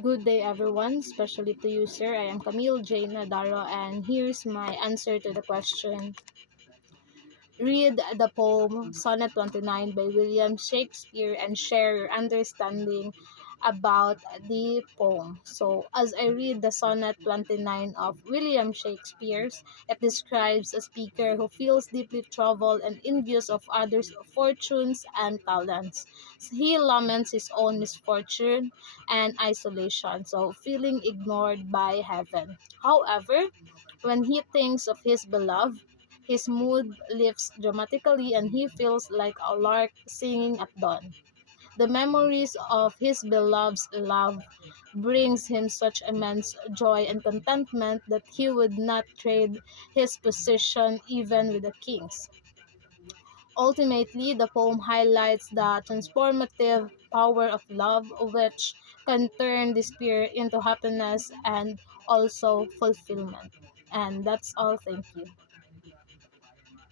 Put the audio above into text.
Good day, everyone, especially to you, sir. I am Camille Jane Nadaro, and here's my answer to the question. Read the poem Sonnet 29 by William Shakespeare and share your understanding about the poem. So, as I read the Sonnet 29 of William Shakespeare's, it describes a speaker who feels deeply troubled and envious of others' fortunes and talents. He laments his own misfortune and isolation, so feeling ignored by heaven. However, when he thinks of his beloved, his mood lifts dramatically and he feels like a lark singing at dawn. The memories of his beloved's love brings him such immense joy and contentment that he would not trade his position even with the king's. Ultimately, the poem highlights the transformative power of love, which can turn despair into happiness and also fulfillment. And that's all. Thank you.